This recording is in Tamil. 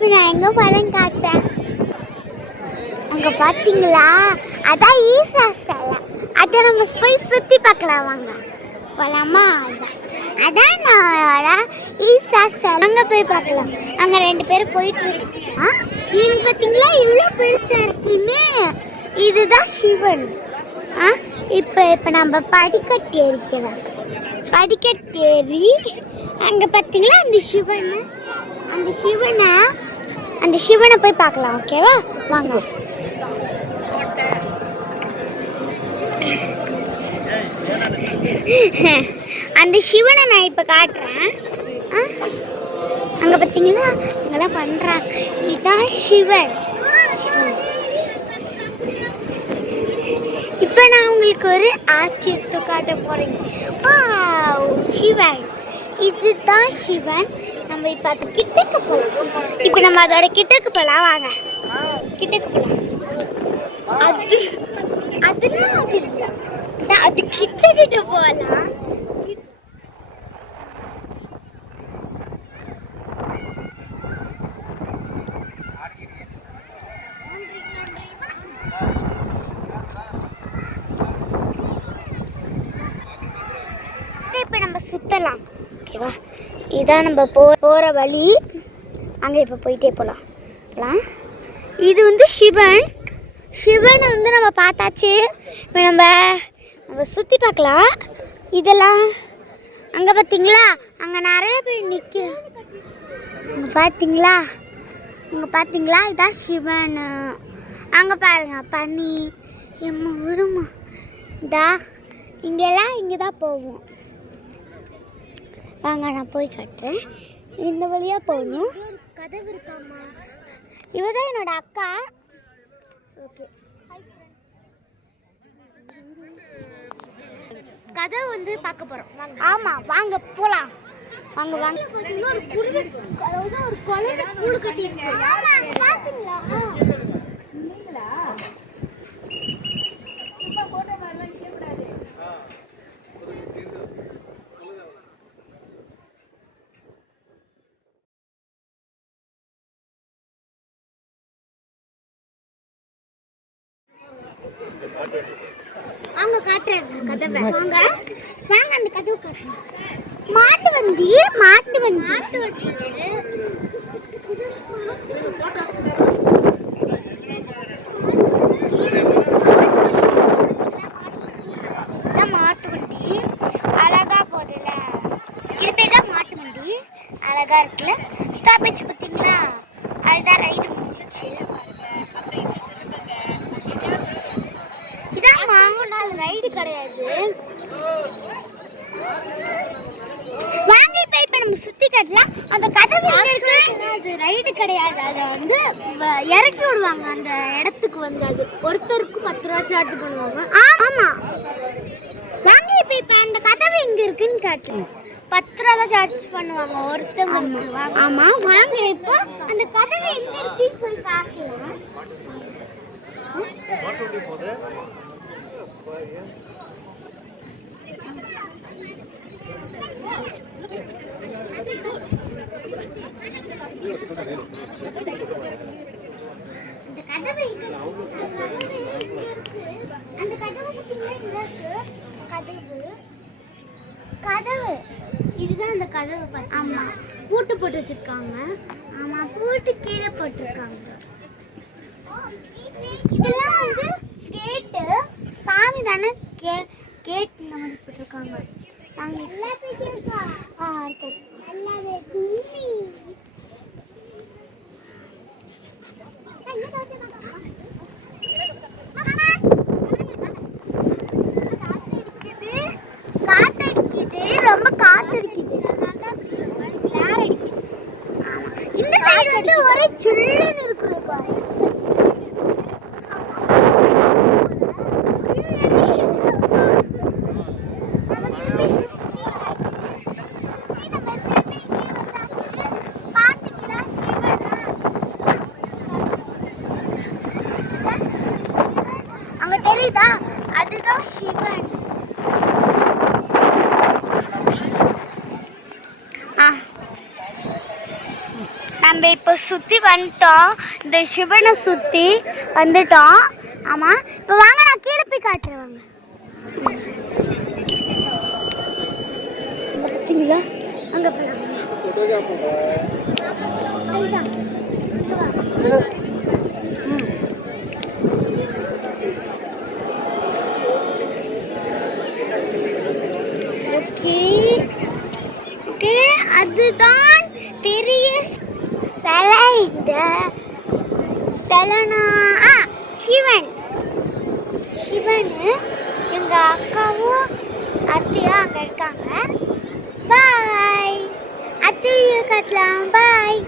இப்போ நான் எங்கே படம் காட்டேன் அங்கே பார்த்தீங்களா அதான் ஈசா சிலை. அதை நம்ம போய் சுற்றி பார்க்கலாம் வாங்க. போகலாமா அதான். நான் ஈசா சிலை. அங்கே போய் பார்க்கலாம். அங்கே ரெண்டு பேரும் போயிட்டு இருக்கோம் ஆ? நீங்கள் பார்த்தீங்களா இவ்வளோ பெருசாக இருக்குமே. இதுதான் சிவன். ஆ? இப்போ இப்போ நம்ம படிக்கட்டு ஏறிக்கலாம். படிக்கட்டு ஏறி அங்கே பார்த்தீங்களா அந்த சிவன். அந்த சிவனை அந்த சிவனை போய் பார்க்கலாம் ஓகேவா வாங்க. அந்த சிவனை நான் இப்போ காட்டுறேன். ஆ? பார்த்தீங்களா இதெல்லாம் பண்ணுறாங்க இதான் சிவன். இப்போ நான் உங்களுக்கு ஒரு ஆச்சரியத்தை காட்ட போகிறேன் சிவன். இதுதான் சிவன். நம்ம இப்போ அது கிட்டக்கு போகலாம் இப்போ நம்ம அதோட கிட்டக்கு போகலாம் வாங்க. கிட்டக்கு போகலாம் அது அதெல்லாம் அது இல்லை. அது கிட்ட கிட்ட போகலாம் இப்போ நம்ம சுத்தலாம். ஓகேவா? இதான் நம்ம போ போகிற வழி. அங்கே இப்போ போயிட்டே போகலாம் போகலாம் இது வந்து சிவன். சிவனை வந்து நம்ம பார்த்தாச்சு. இப்போ நம்ம நம்ம சுற்றி பார்க்கலாம். இதெல்லாம் அங்கே பார்த்தீங்களா அங்கே நிறைய பேர் நிற்க அங்கே பார்த்தீங்களா அங்கே பார்த்தீங்களா இதான் சிவன். அங்கே பாருங்க பனி எம்மா விடுமா. இதா இங்கெல்லாம் இங்கே தான் போவோம். வாங்க நான் போய் காட்டுறேன். இந்த வழியாக போகணும். கதவு இருக்காமா இவ தான் என்னோட அக்கா. ஓகே. கதை வந்து பார்க்க போறோம். வாங்க. ஆமா வாங்க போலாம். வாங்க வாங்க. ஒரு குருவி அதாவது ஒரு குழந்தை கூடு கட்டி இருக்கு அவங்க காட்டுறாங்க கதவை. வாங்க. வாங்க அந்த கதவை காட்டுறேன். மாட்டு வண்டி மாட்டு வண்டி. மாட்டு வண்டி. மாட்டு வண்டி. அழகா போகுதுல இது பேர் தான் மாட்டு வண்டி. அழகா இருக்குல்ல. ஸ்டாப்பேஜ் பார்த்தீங்களா? அதுதான் ரைடு முடிஞ்சிச்சு இதான் வாங்கினா அது ரைடு கிடையாது. வாங்க இப்ப இப்ப நம்ம சுத்தி காட்டலாம். அந்த கதவு அது? ரைடு கிடையாது. அதை வந்து வ- இறக்கி விடுவாங்க. அந்த இடத்துக்கு வந்து அது. ஒருத்தருக்கு பத்து ரூபா சார்ஜ் பண்ணுவாங்க. ஆ- ஆமா. வாங்க இப்ப இப்ப அந்த கதவு எங்க இருக்குன்னு காட்டுங்க. பத்து ரூபா தான் சார்ஜ் பண்ணுவாங்க. ஒருத்தவங்களுக்கு ஆமா. வாங்க இப்போ அந்த கதவு எங்க இருக்குன்னு போய் பார்க்கலாம். அந்த கதவு. இதுதான் அந்த கதவு ஆமா. பூட்டு போட்டு வச்சிருக்காங்க. ஆமா பூட்டு கீழே போட்டிருக்காங்க. இதெல்லாம் வந்து சாமி தானே கே கேட் இந்த மாதிரி போட்டிருக்காங்க. நாங்கள் எல்லா இருக்கா ஆ இருக்கு அல்லாத கும்மி காத்தடிக்குது. ரொம்ப காத்தடிக்குது. இந்த சைடு வந்து ஒரே சில்லுன்னு இருக்குது பாரு அங்க தெரியுதா அதுதான் சிவன் ஆ. நம்ம நம்ம இப்போ சுற்றி வந்துட்டோம் இந்த சிவனை சுற்றி வந்துட்டோம் ஆமாம் இப்போ வாங்க நான் கீழே போய் காட்டுறேன் வாங்க பார்த்தீங்களா அங்கே போகலாம் அதுதான். இங்க வா. ம். ஓகே ஓகே இதுதான் பெரிய சிலை இந்த சிலைனா சிவன். சிவன் எங்க அக்காவும் அத்தையும் அங்க இருக்காங்க. பாய் அத்தை வீடியோ பாய்